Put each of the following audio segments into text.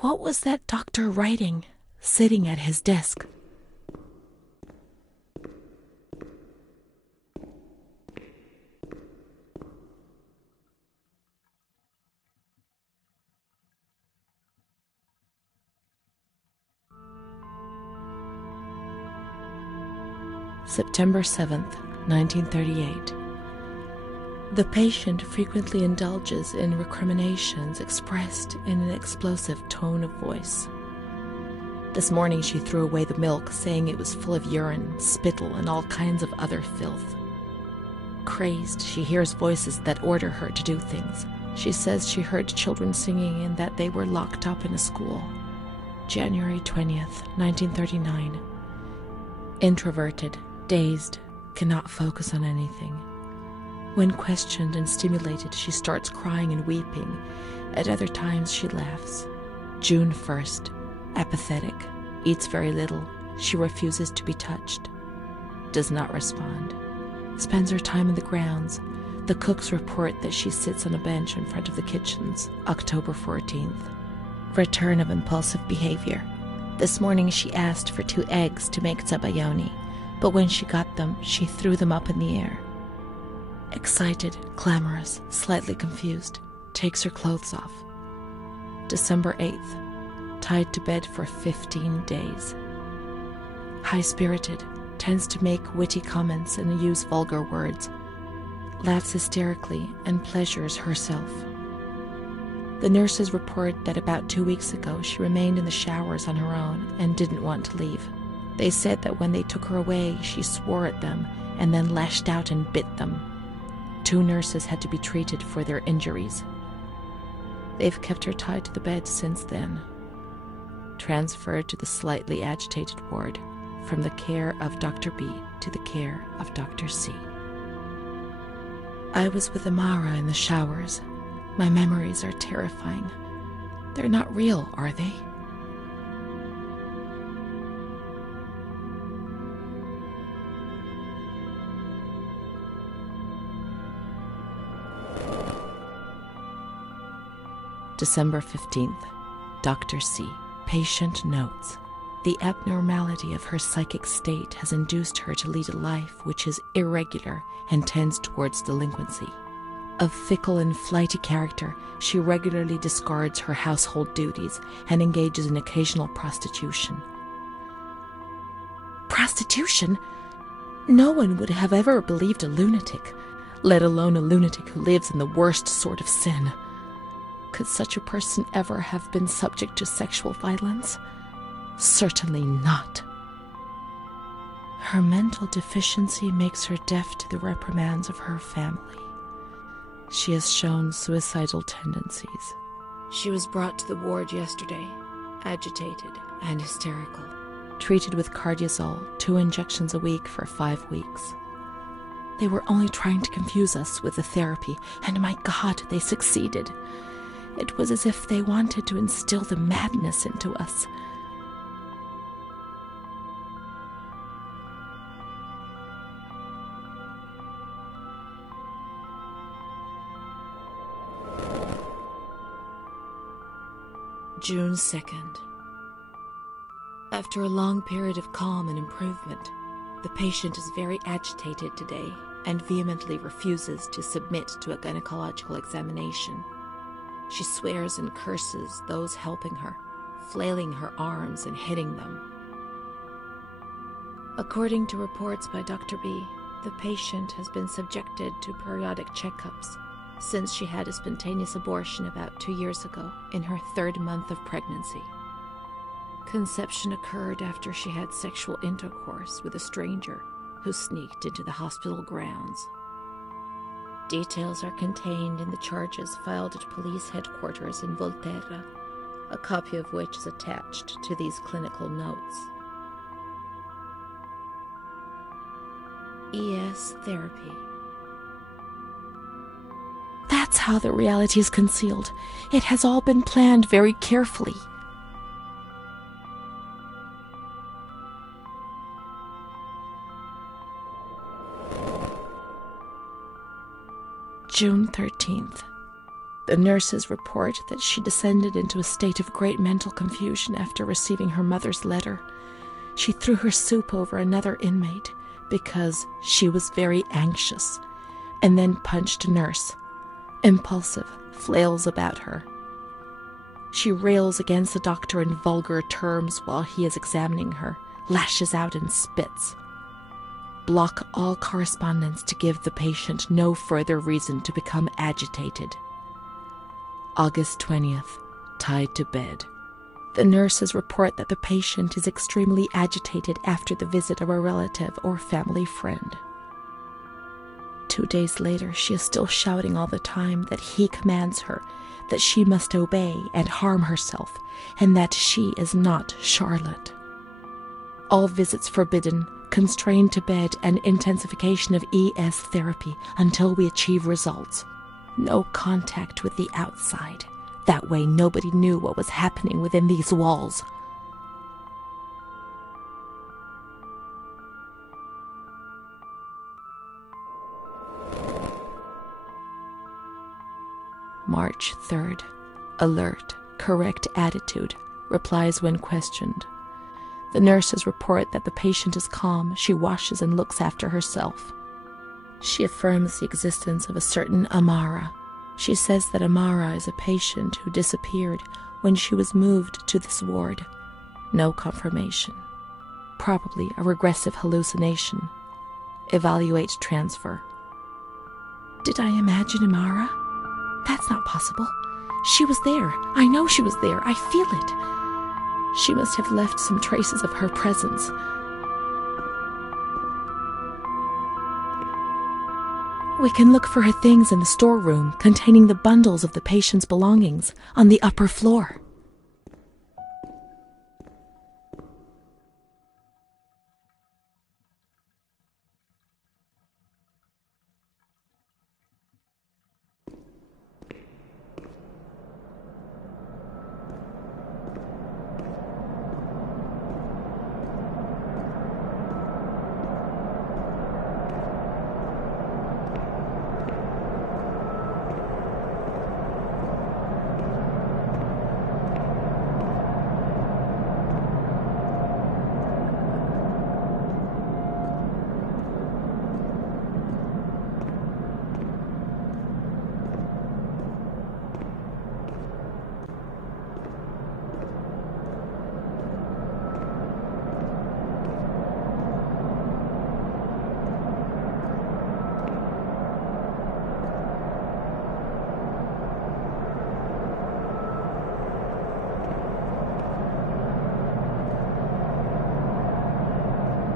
What was that doctor writing, sitting at his desk? September 7th, 1938. The patient frequently indulges in recriminations expressed in an explosive tone of voice. This morning she threw away the milk, saying it was full of urine, spittle, and all kinds of other filth. Crazed, she hears voices that order her to do things. She says she heard children singing and that they were locked up in a school. January 20th, 1939. Introverted, dazed, cannot focus on anything. When questioned and stimulated, she starts crying and weeping. At other times, she laughs. June 1st. Apathetic. Eats very little. She refuses to be touched. Does not respond. Spends her time in the grounds. The cooks report that she sits on a bench in front of the kitchens. October 14th. Return of impulsive behavior. This morning she asked for 2 eggs to make zabayoni, but when she got them, she threw them up in the air. Excited, clamorous, slightly confused, takes her clothes off. December 8th, tied to bed for 15 days. High-spirited, tends to make witty comments and use vulgar words, laughs hysterically and pleasures herself. The nurses report that about 2 weeks ago she remained in the showers on her own and didn't want to leave. They said that when they took her away, she swore at them and then lashed out and bit them. 2 nurses had to be treated for their injuries. They've kept her tied to the bed since then. Transferred to the slightly agitated ward, from the care of Dr. B to the care of Dr. C. I was with Amara in the showers. My memories are terrifying. They're not real, are they? December 15th. Dr. C. Patient notes. The abnormality of her psychic state has induced her to lead a life which is irregular and tends towards delinquency. Of fickle and flighty character, she regularly discards her household duties and engages in occasional prostitution. Prostitution? No one would have ever believed a lunatic, let alone a lunatic who lives in the worst sort of sin. Could such a person ever have been subject to sexual violence? Certainly not. Her mental deficiency makes her deaf to the reprimands of her family. She has shown suicidal tendencies. She was brought to the ward yesterday, agitated and hysterical. Treated with cardiazol, 2 injections a week for 5 weeks. They were only trying to confuse us with the therapy, and my God, they succeeded. It was as if they wanted to instill the madness into us. June 2nd. After a long period of calm and improvement, the patient is very agitated today and vehemently refuses to submit to a gynecological examination. She swears and curses those helping her, flailing her arms and hitting them. According to reports by Dr. B, the patient has been subjected to periodic checkups since she had a spontaneous abortion about 2 years ago in her 3rd month of pregnancy. Conception occurred after she had sexual intercourse with a stranger who sneaked into the hospital grounds. Details are contained in the charges filed at police headquarters in Volterra, a copy of which is attached to these clinical notes. ES therapy. That's how the reality is concealed. It has all been planned very carefully. June 13th. The nurses report that she descended into a state of great mental confusion after receiving her mother's letter. She threw her soup over another inmate because she was very anxious, and then punched a nurse. Impulsive, flails about her. She rails against the doctor in vulgar terms while he is examining her, lashes out and spits. Block all correspondence to give the patient no further reason to become agitated. August 20th, tied to bed. The nurses report that the patient is extremely agitated after the visit of a relative or family friend. 2 days later, she is still shouting all the time that he commands her, that she must obey and harm herself, and that she is not Charlotte. All visits forbidden, constrained to bed, and intensification of ES therapy until we achieve results. No contact with the outside. That way nobody knew what was happening within these walls. March 3rd. Alert, correct attitude, replies when questioned. The nurses report that the patient is calm, she washes and looks after herself. She affirms the existence of a certain Amara. She says that Amara is a patient who disappeared when she was moved to this ward. No confirmation. Probably a regressive hallucination. Evaluate transfer. Did I imagine Amara? That's not possible. She was there. I know she was there. I feel it. She must have left some traces of her presence. We can look for her things in the storeroom containing the bundles of the patient's belongings on the upper floor.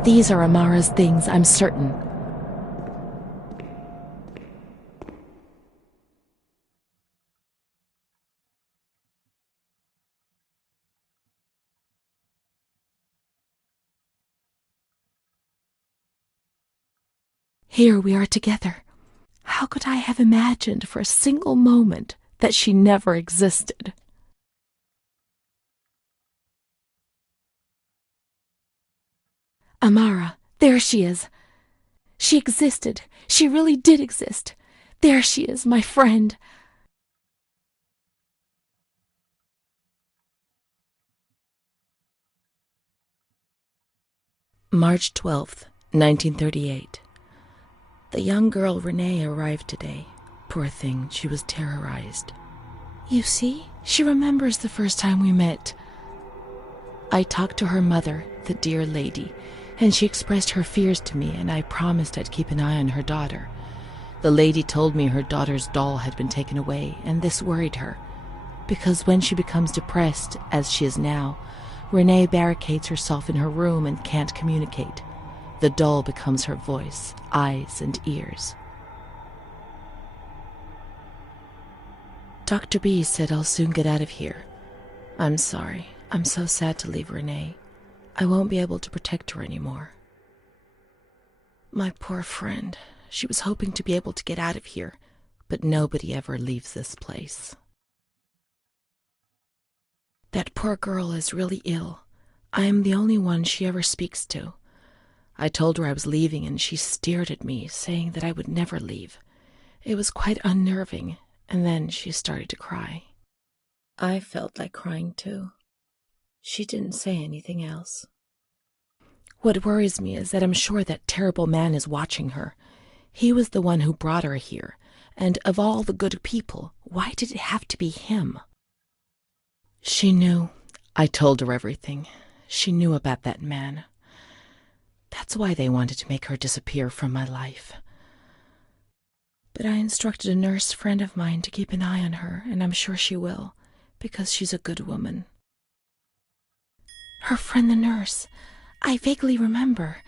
These are Amara's things, I'm certain. Here we are together. How could I have imagined for a single moment that she never existed? Amara, there she is. She existed. She really did exist. There she is, my friend. March 12th, 1938. The young girl Renee arrived today. Poor thing, she was terrorized. You see, she remembers the first time we met. I talked to her mother, the dear lady, and she expressed her fears to me, and I promised I'd keep an eye on her daughter. The lady told me her daughter's doll had been taken away, and this worried her, because when she becomes depressed, as she is now, Renee barricades herself in her room and can't communicate. The doll becomes her voice, eyes, and ears. Dr. B said I'll soon get out of here. I'm sorry. I'm so sad to leave Renee. I won't be able to protect her anymore. My poor friend. She was hoping to be able to get out of here, but nobody ever leaves this place. That poor girl is really ill. I am the only one she ever speaks to. I told her I was leaving, and she stared at me, saying that I would never leave. It was quite unnerving, and then she started to cry. I felt like crying too. She didn't say anything else. What worries me is that I'm sure that terrible man is watching her. He was the one who brought her here, and of all the good people, why did it have to be him? She knew. I told her everything. She knew about that man. That's why they wanted to make her disappear from my life. But I instructed a nurse friend of mine to keep an eye on her, and I'm sure she will, because she's a good woman. Her friend the nurse. I vaguely remember.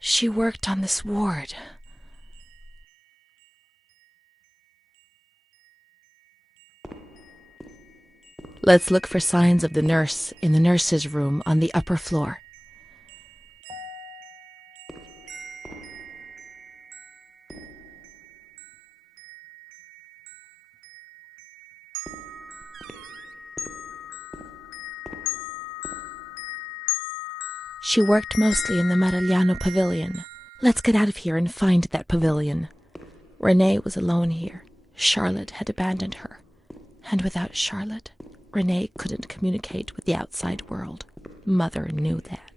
She worked on this ward. Let's look for signs of the nurse in the nurse's room on the upper floor. She worked mostly in the Maragliano pavilion. Let's get out of here and find that pavilion. Renee was alone here. Charlotte had abandoned her. And without Charlotte, Renee couldn't communicate with the outside world. Mother knew that.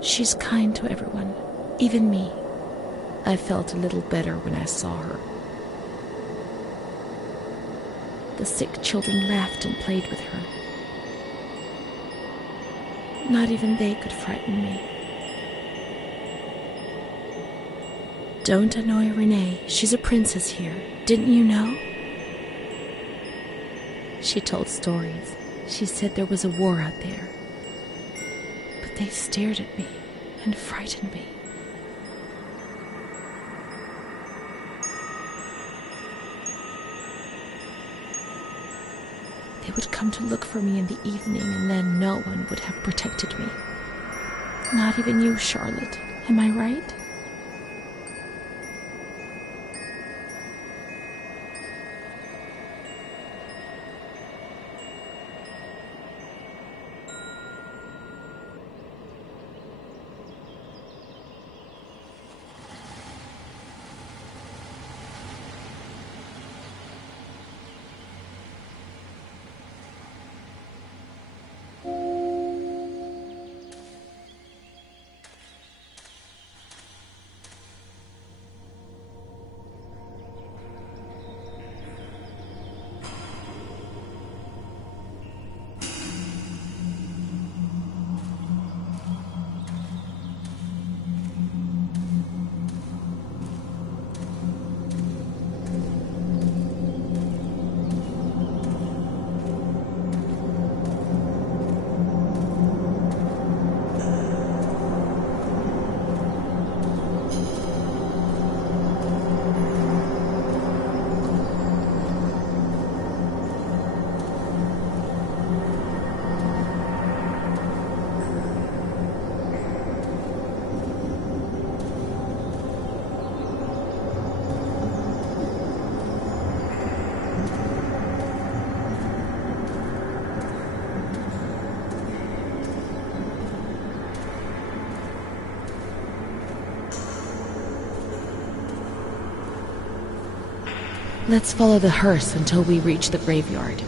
She's kind to everyone, even me. I felt a little better when I saw her. The sick children laughed and played with her. Not even they could frighten me. Don't annoy Renee. She's a princess here. Didn't you know? She told stories. She said there was a war out there. But they stared at me and frightened me. They would come to look for me in the evening, and then no one would have protected me. Not even you, Charlotte. Am I right? Let's follow the hearse until we reach the graveyard.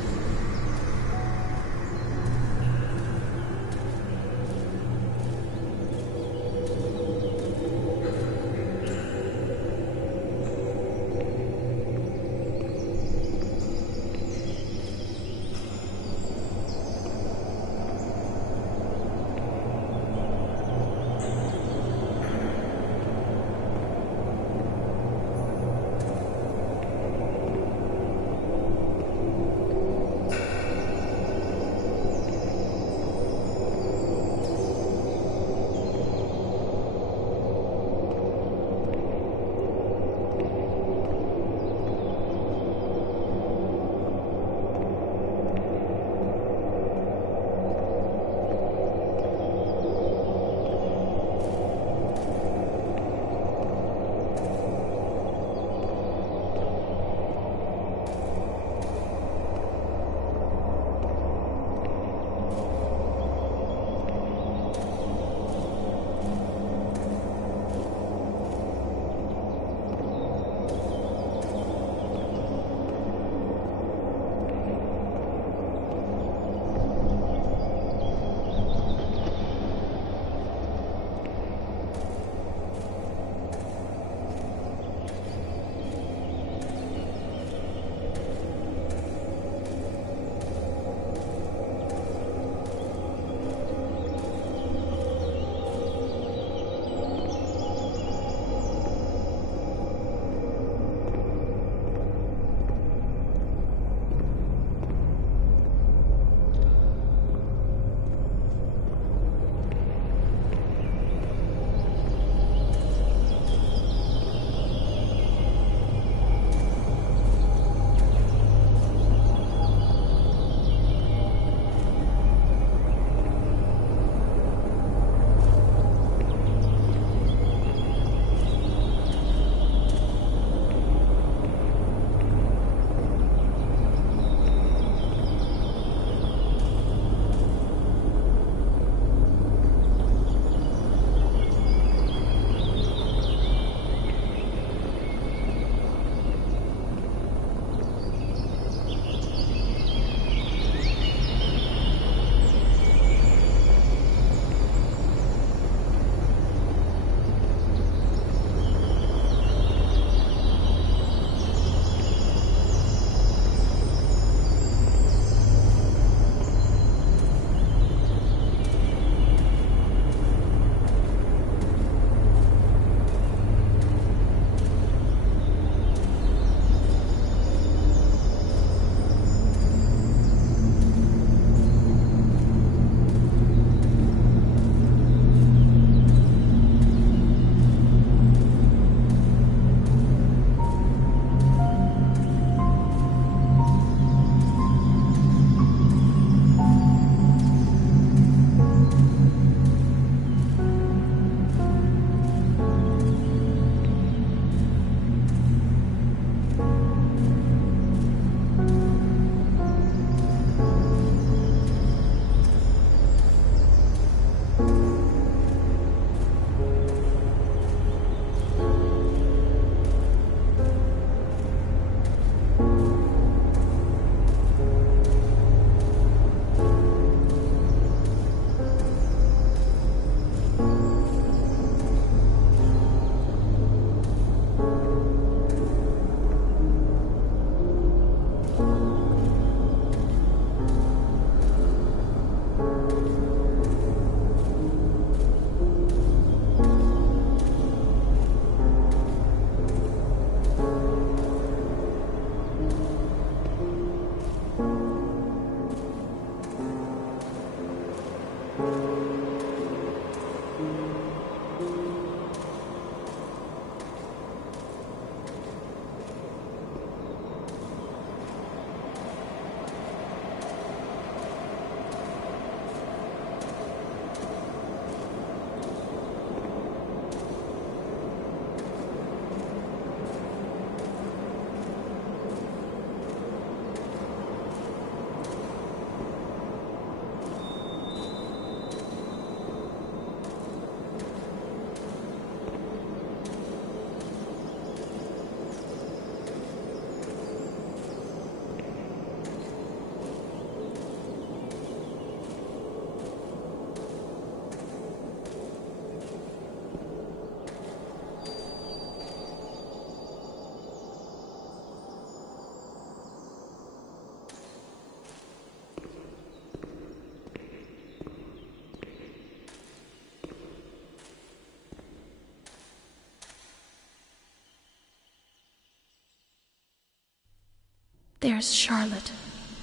There's Charlotte,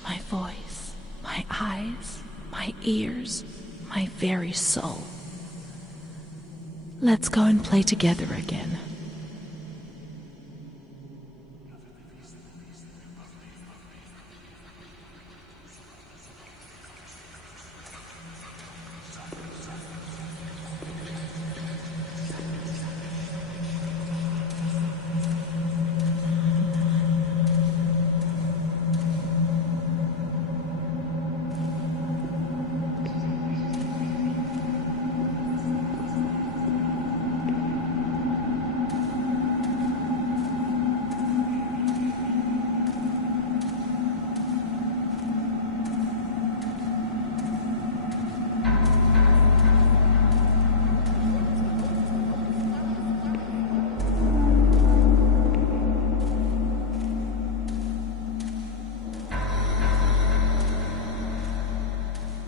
my voice, my eyes, my ears, my very soul. Let's go and play together again.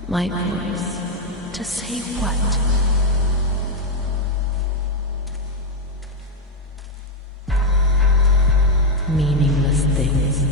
My voice, to say what? Meaningless things.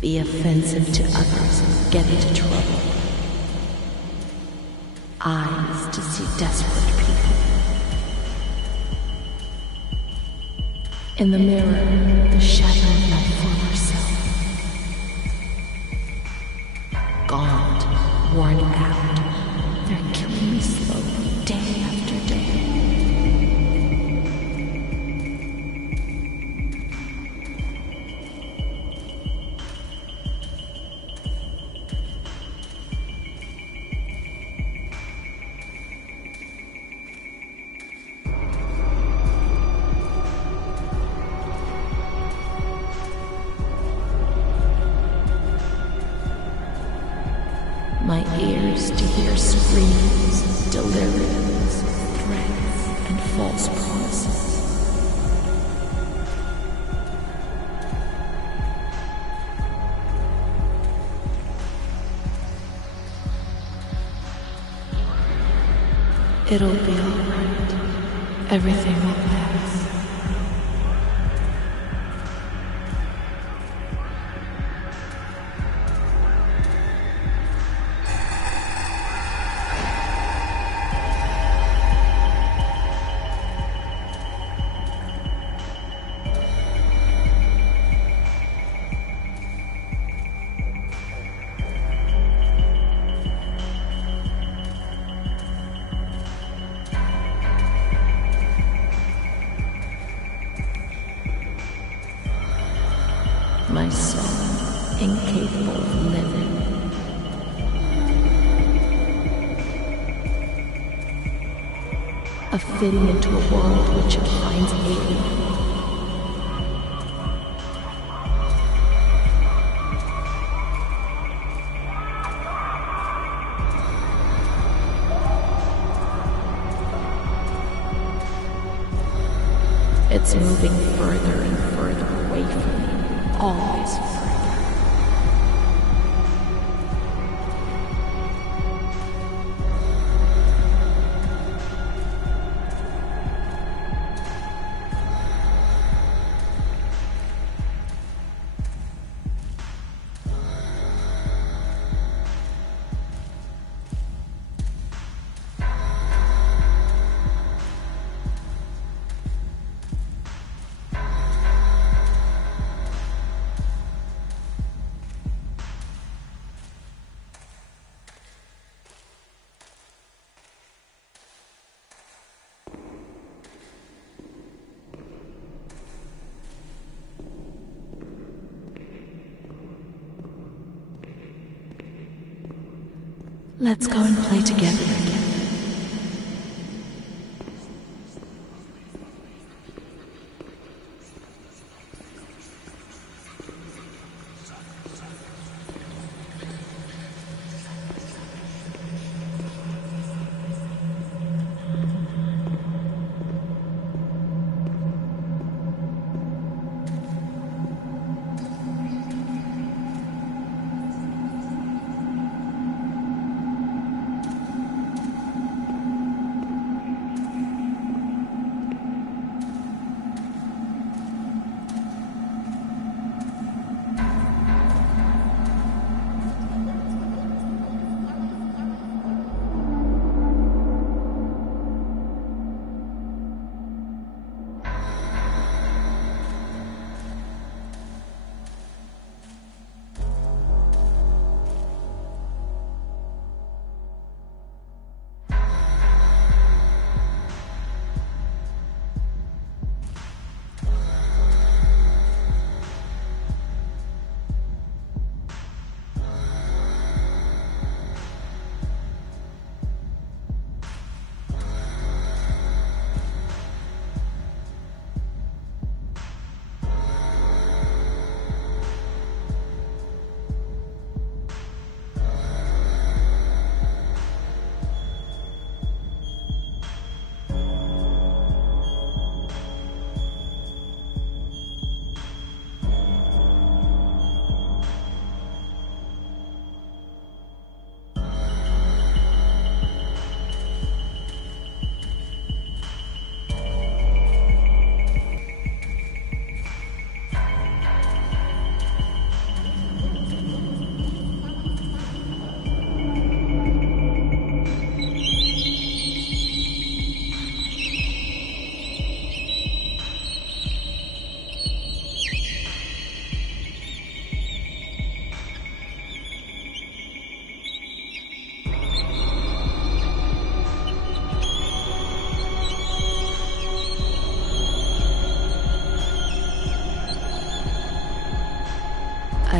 Be offensive to others, get into trouble. Eyes to see desperate people. In the mirror, the shadow of my former self. Gaunt, worn out, they're killing me slowly, day after day. My ears to hear screams, deliriums, threats, and false promises. It'll be all right. Everything will pass. My soul, incapable of living. Of fitting into a world which it finds alien. It's moving further and further away from me. Always further. Let's go and play together again.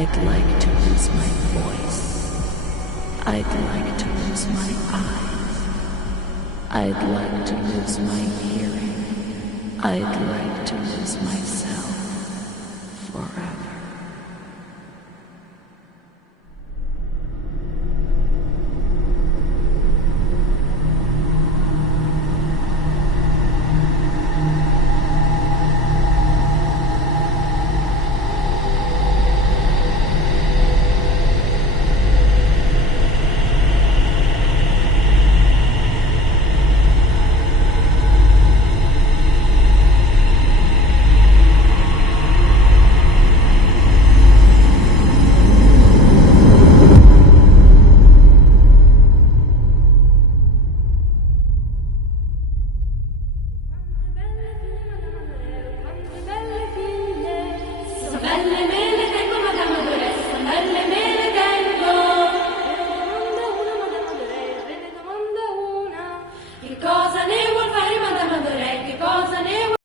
I'd like to lose my voice. I'd like to lose my eyes. I'd like to lose my hearing. I'd like